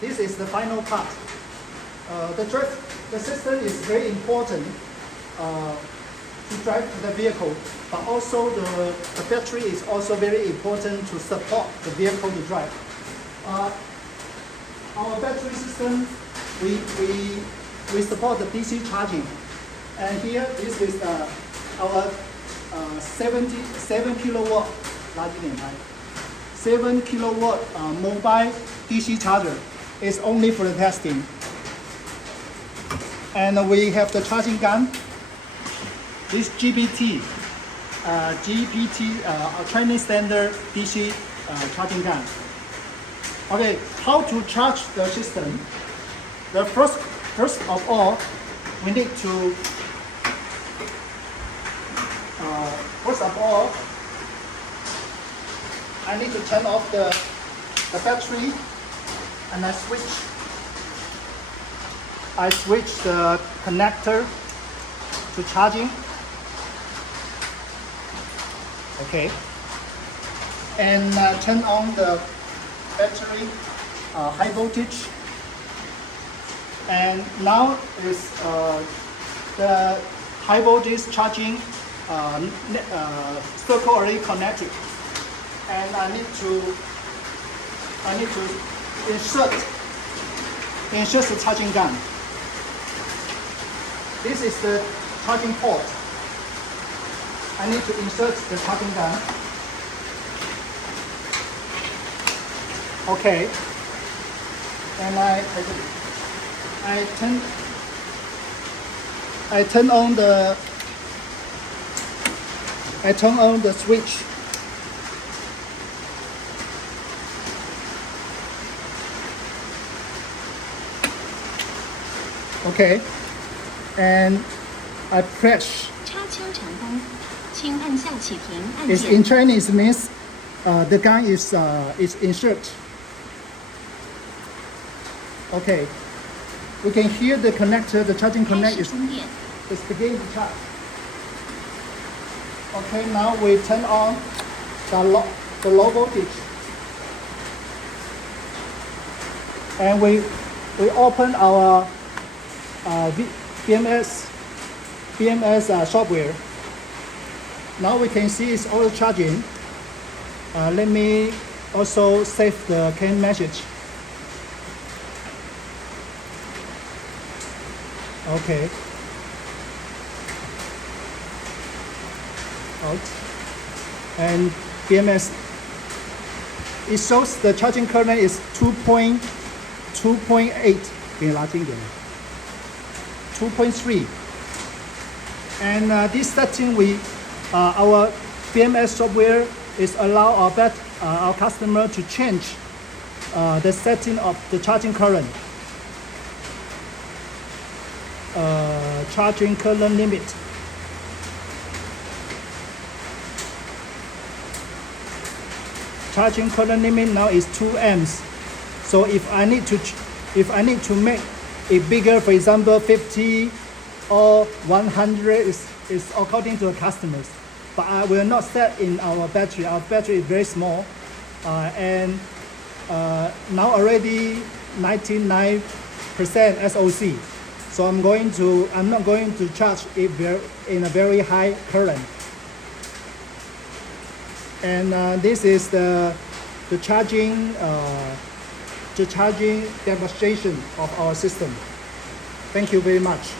this is the final part. The system is very important to drive the vehicle, but also the battery is also very important to support the vehicle to drive. Our battery system, we support the DC charging, and here this is our 7 kilowatt 7 kilowatt mobile DC charger. Is only for the testing. And we have the charging gun. This GPT, Chinese standard DC charging gun. Okay, how to charge the system? The first of all, we need to I need to turn off the battery, and I switch the connector to charging. Okay, and turn on the battery high voltage. And now is the high voltage charging circle already connected, and I need to insert the charging gun. This is the charging port. I need to insert the charging gun. Okay, and I turn on the switch. Okay, and I press. It's in Chinese means the gun is inserted. Okay, we can hear the connector, the charging connector is beginning to charge. Okay, now we turn on the low voltage, and we open our BMS software. Now we can see it's all charging. Let me also save the CAN message. Okay. And BMS, it shows the charging current is 2.8. 2.3. And this setting, our BMS software is allow our customer to change the setting of the charging current. Charging current limit. Charging current limit now is 2 amps. So if I need to make it bigger, for example, 50 or 100 is according to the customers. But I will not set in our battery. Our battery is very small, and now already 99% SOC. So I'm not going to charge it in a very high current. And this is the charging demonstration of our system. Thank you very much.